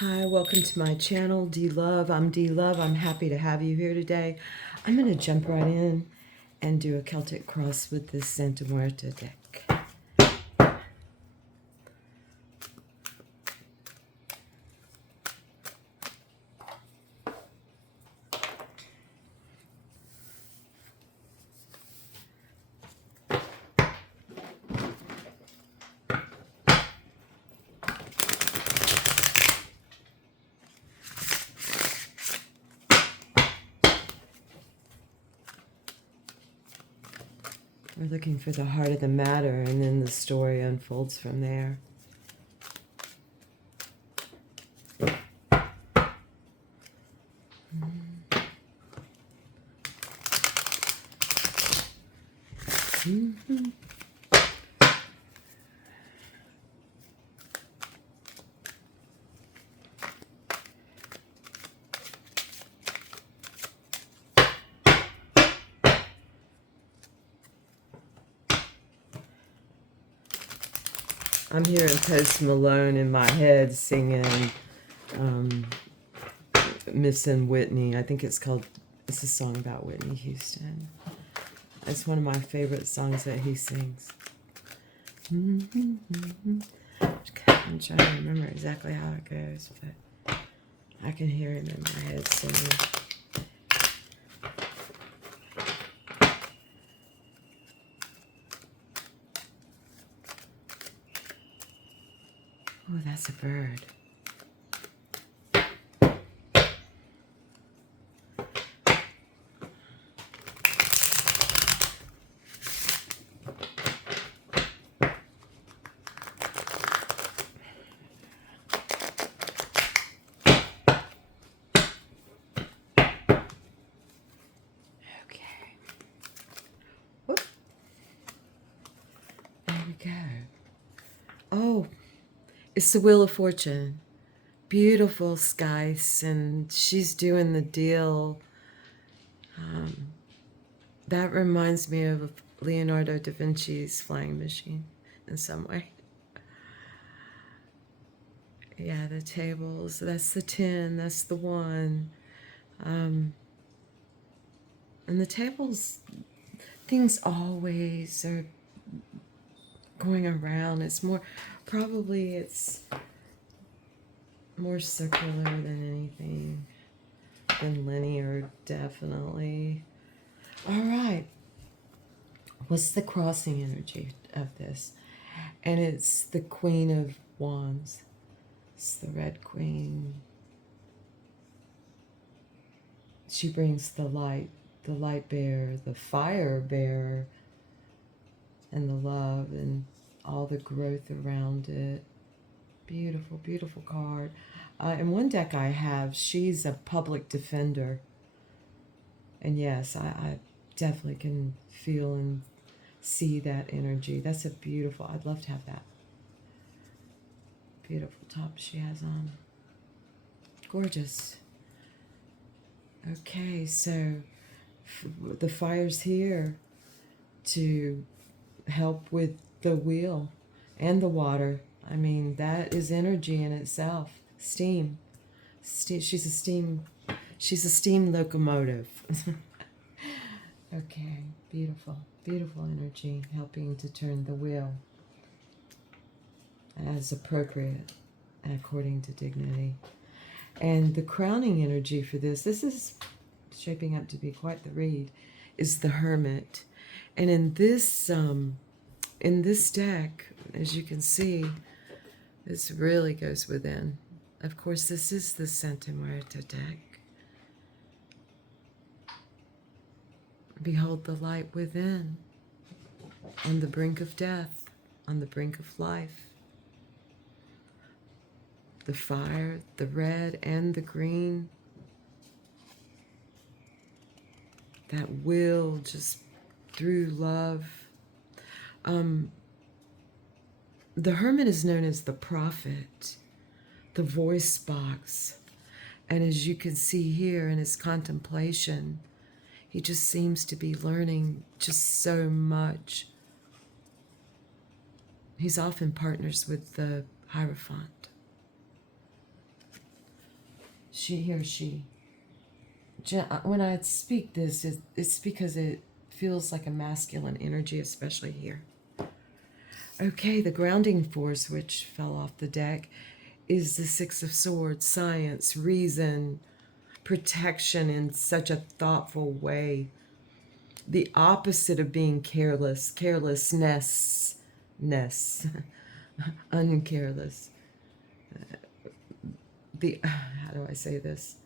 Hi, welcome to my channel, D-Love. I'm D-Love. I'm happy to have you here today. I'm going to jump right in and do a Celtic cross with this Santa Muerta deck. We're looking for the heart of the matter, and then the story unfolds from there. Mm-hmm. I'm hearing Post Malone in my head singing Missin' Whitney. I think it's a song about Whitney Houston. It's one of my favorite songs that he sings. I'm trying to remember exactly how it goes, but I can hear him in my head singing. Oh, that's a bird. Okay. Whoop. There we go. Oh, it's the Wheel of Fortune. Beautiful skies, and she's doing the deal. That reminds me of Leonardo da Vinci's flying machine in some way. Yeah, the tables, that's the 10, that's the 1. And the tables, things always are going around. It's more circular than anything, than linear, definitely. All right. What's the crossing energy of this? And it's the Queen of Wands. It's the Red Queen. She brings the light bearer, the fire bearer, and the love and all the growth around it. Beautiful, beautiful card. In one deck I have, she's a public defender. And yes, I definitely can feel and see that energy. That's a beautiful, I'd love to have that. Beautiful top she has on. Gorgeous. Okay, so the fire's here to help with the wheel and the water. I mean, that is energy in itself. Steam. She's a steam locomotive. Okay, beautiful, beautiful energy helping to turn the wheel as appropriate and according to dignity. And the crowning energy for this is shaping up to be quite the read, is the Hermit. And in this deck, as you can see, this really goes within. Of course, this is the Santa Muerta deck. Behold the light within, on the brink of death, on the brink of life. The fire, the red and the green. That will just through love. The Hermit is known as the prophet, the voice box. And as you can see here in his contemplation, he just seems to be learning just so much. He's often partners with the Hierophant. He or she. When I speak this, it's because it feels like a masculine energy, especially here. Okay, the grounding force, which fell off the deck, is the Six of Swords, science, reason, protection in such a thoughtful way. The opposite of being careless, carelessness, uncareless. How do I say this?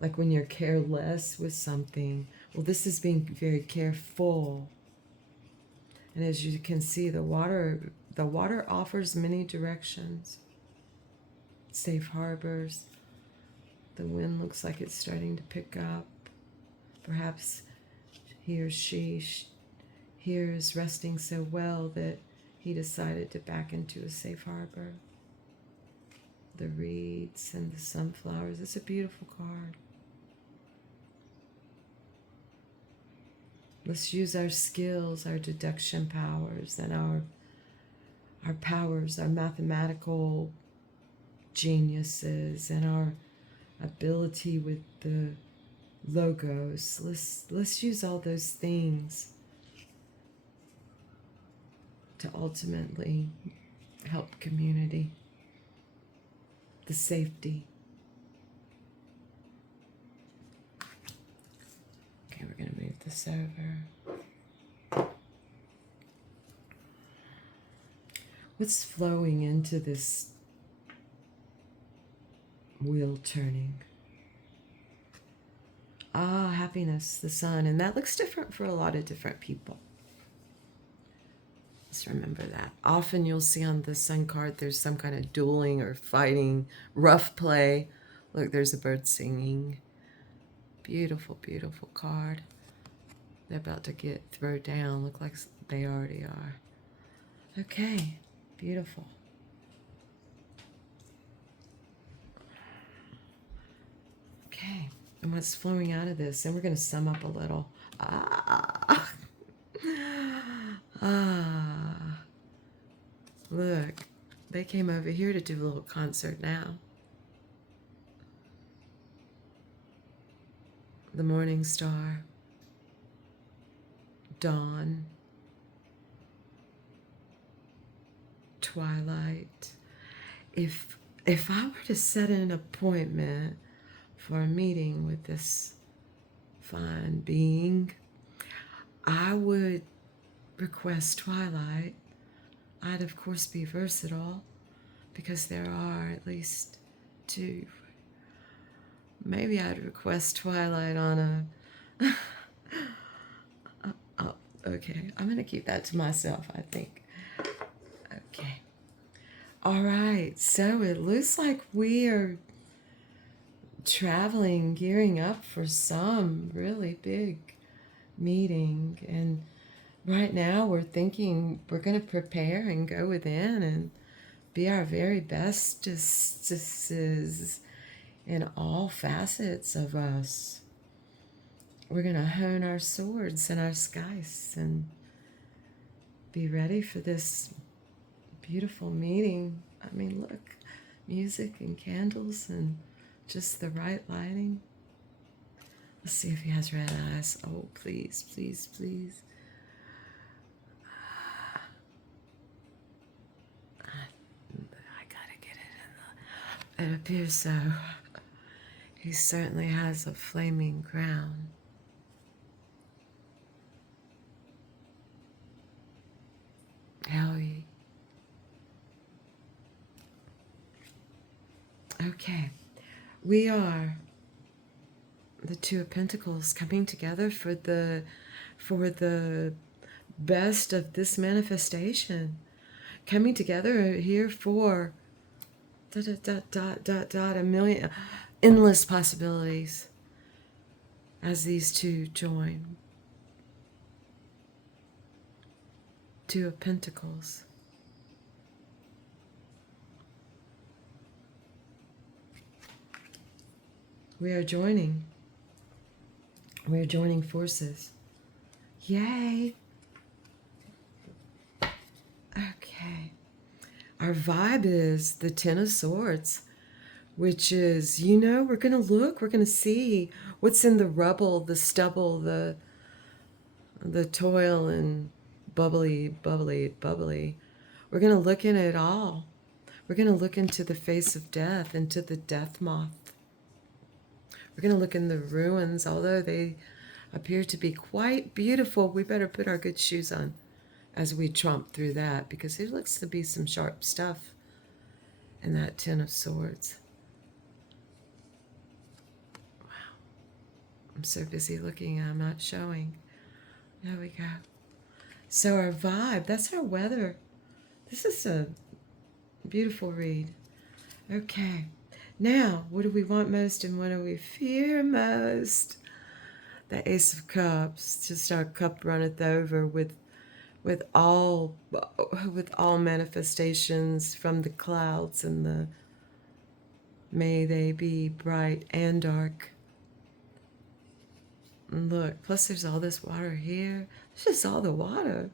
Like when you're careless with something. Well, this is being very careful. And as you can see, the water offers many directions. Safe harbors. The wind looks like it's starting to pick up. Perhaps he or she here is resting so well that he decided to back into a safe harbor. The reeds and the sunflowers. It's a beautiful card. Let's use our skills, our deduction powers, and our powers, our mathematical geniuses, and our ability with the logos. Let's use all those things to ultimately help community, the safety. Okay, we're going to move this over. What's flowing into this wheel turning? Happiness, the sun. And that looks different for a lot of different people. Just remember that. Often you'll see on the sun card there's some kind of dueling or fighting, rough play. Look, there's a bird singing. Beautiful, beautiful card. They're about to get thrown down. Look like they already are. Okay, beautiful. Okay, and what's flowing out of this? And we're going to sum up a little. Look, they came over here to do a little concert now. The morning star, dawn, twilight. If I were to set an appointment for a meeting with this fine being, I would request twilight. I'd of course be versatile because there are at least two. Maybe I'd request twilight on a... oh, okay, I'm going to keep that to myself, I think. Okay. All right, so it looks like we are traveling, gearing up for some really big meeting. And right now we're thinking we're going to prepare and go within and be our very bestesses in all facets of us. We're going to hone our swords and our skies and be ready for this beautiful meeting. I mean, look, music and candles and just the right lighting. Let's see if he has red eyes. Oh, please, please, please. I gotta get it in the... It appears so. He certainly has a flaming crown. Howie. Okay. We are the Two of Pentacles coming together for the best of this manifestation. Coming together here for a million endless possibilities as these two join. Two of Pentacles. We are joining. We are joining forces. Yay. Okay. Our vibe is the Ten of Swords. which is, you know, we're going to look, we're going to see what's in the rubble, the stubble, the toil and bubbly, bubbly, bubbly. We're going to look in it all. We're going to look into the face of death, into the death moth. We're going to look in the ruins, although they appear to be quite beautiful. We better put our good shoes on as we tromp through that, because there looks to be some sharp stuff in that Ten of Swords. Wow. I'm so busy looking, I'm not showing. There we go. So our vibe, that's our weather. This is a beautiful read. Okay. Now, what do we want most and what do we fear most? The Ace of Cups. Just our cup runneth over with all manifestations from the clouds, and the may they be bright and dark. And look, plus there's all this water here. It's just all the water.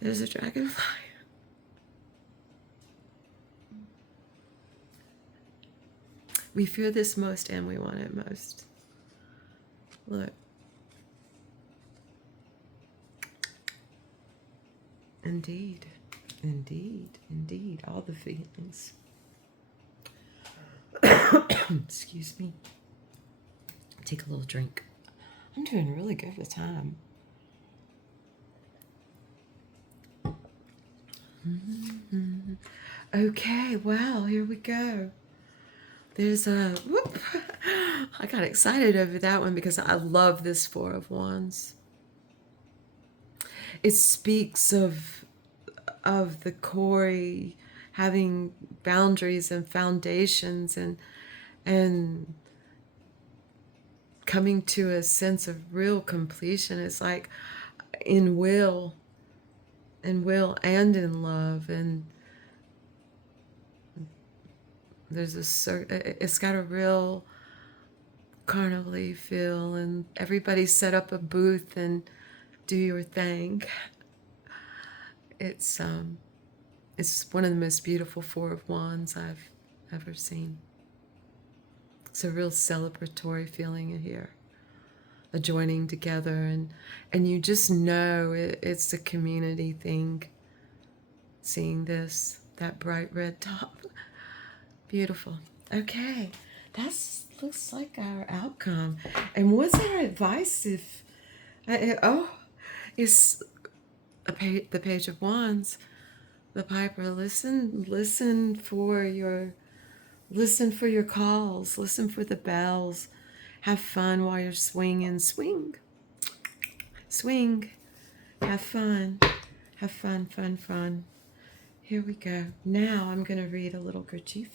There's a dragonfly. We fear this most and we want it most. Look. Indeed, indeed, indeed. All the feelings. Excuse me. Take a little drink. I'm doing really good with time. Okay, well, here we go. There's a, whoop. I got excited over that one because I love this Four of Wands. It speaks of the core having boundaries and foundations, and coming to a sense of real completion. It's like in will and in love, and there's it's got a real carnival-y feel, and everybody set up a booth and do your thing. It's one of the most beautiful Four of Wands I've ever seen. It's a real celebratory feeling here, a joining together, and you just know it's a community thing. Seeing this, that bright red top, beautiful. Okay, that looks like our outcome. And what's our advice if? It's the Page of Wands, the Piper. Listen for your calls. Listen for the bells. Have fun while you're swinging. Swing. Have fun. Have fun, fun, fun. Here we go. Now I'm going to read a little Gurdjieff,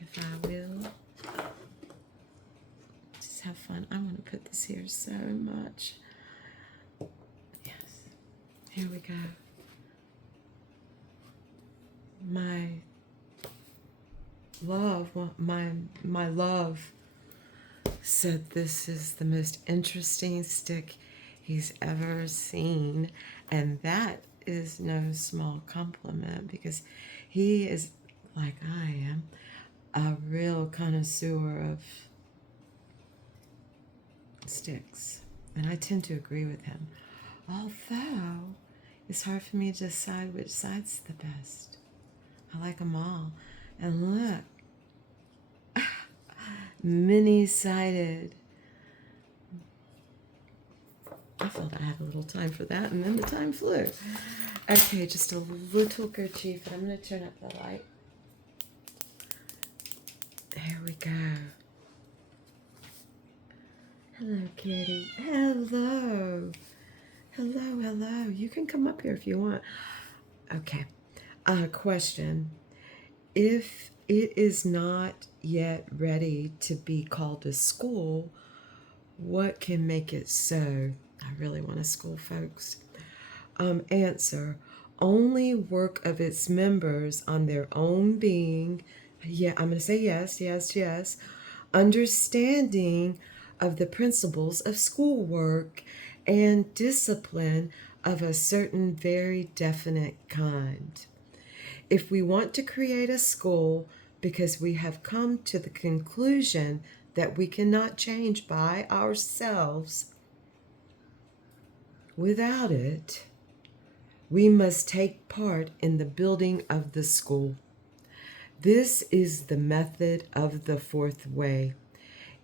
if I will. Just have fun. I want to put this here so much. Yes. Here we go. My love said this is the most interesting stick he's ever seen, and that is no small compliment, because he is, like I am, a real connoisseur of sticks, and I tend to agree with him, although it's hard for me to decide which side's the best. I like them all. And look, many-sided. I felt I had a little time for that, and then the time flew. Okay, just a little Gurdjieff, and I'm going to turn up the light. Here we go. Hello, kitty. Hello. Hello, hello. You can come up here if you want. Okay. Question. If it is not yet ready to be called a school, what can make it so? I really want a school, folks. Answer. Only work of its members on their own being. Yeah, I'm going to say yes, yes, yes. Understanding of the principles of schoolwork and discipline of a certain very definite kind. If we want to create a school because we have come to the conclusion that we cannot change by ourselves without it, we must take part in the building of the school. This is the method of the fourth way.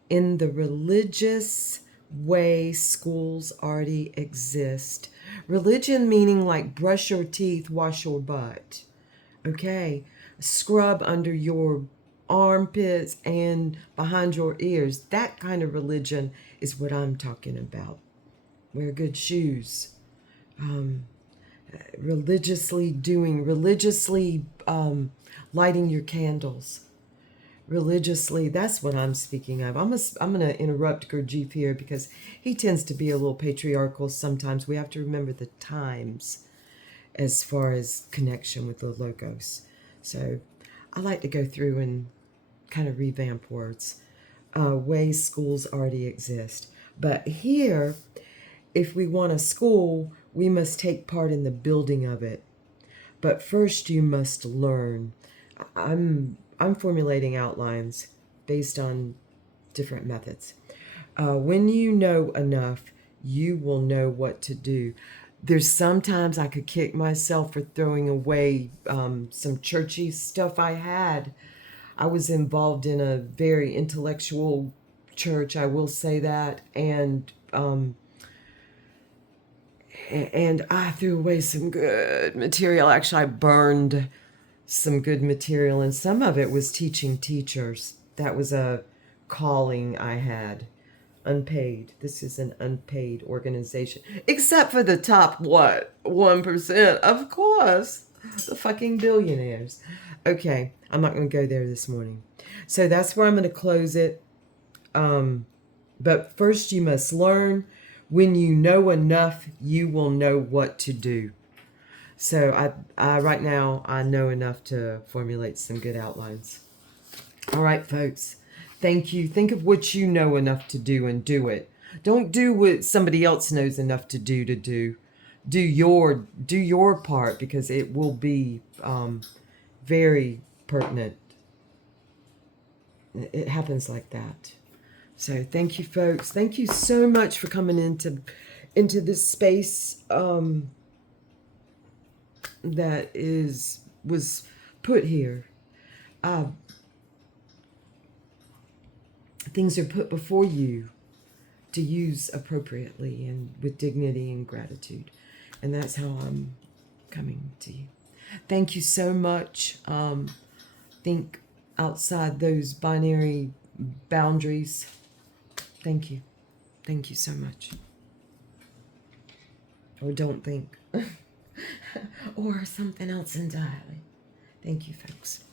In the religious way, schools already exist. Religion meaning like brush your teeth, wash your butt. Okay? Scrub under your armpits and behind your ears. That kind of religion is what I'm talking about. Wear good shoes. Religiously lighting your candles. Religiously, that's what I'm speaking of. I'm going to interrupt Gurdjieff here because he tends to be a little patriarchal sometimes. We have to remember the times as far as connection with the logos. So I like to go through and kind of revamp words. Ways schools already exist. But here, if we want a school, we must take part in the building of it. But first you must learn. I'm formulating outlines based on different methods. When you know enough, you will know what to do. There's sometimes I could kick myself for throwing away some churchy stuff I had. I was involved in a very intellectual church, I will say that, and I threw away some good material. Actually, I burned some good material, and some of it was teaching teachers. That was a calling I had. Unpaid. This is an unpaid organization. Except for the top, 1%? Of course. The fucking billionaires. Okay, I'm not going to go there this morning. So that's where I'm going to close it. But first you must learn. When you know enough, you will know what to do. So I right now, I know enough to formulate some good outlines. All right, folks. Thank you. Think of what you know enough to do and do it. Don't do what somebody else knows enough to do. Do your part, because it will be very pertinent. It happens like that. So thank you, folks. Thank you so much for coming into this space that was put here. Things are put before you to use appropriately and with dignity and gratitude. And that's how I'm coming to you. Thank you so much. Think outside those binary boundaries. Thank you. Thank you so much. Or don't think. Or something else entirely. Thank you, folks.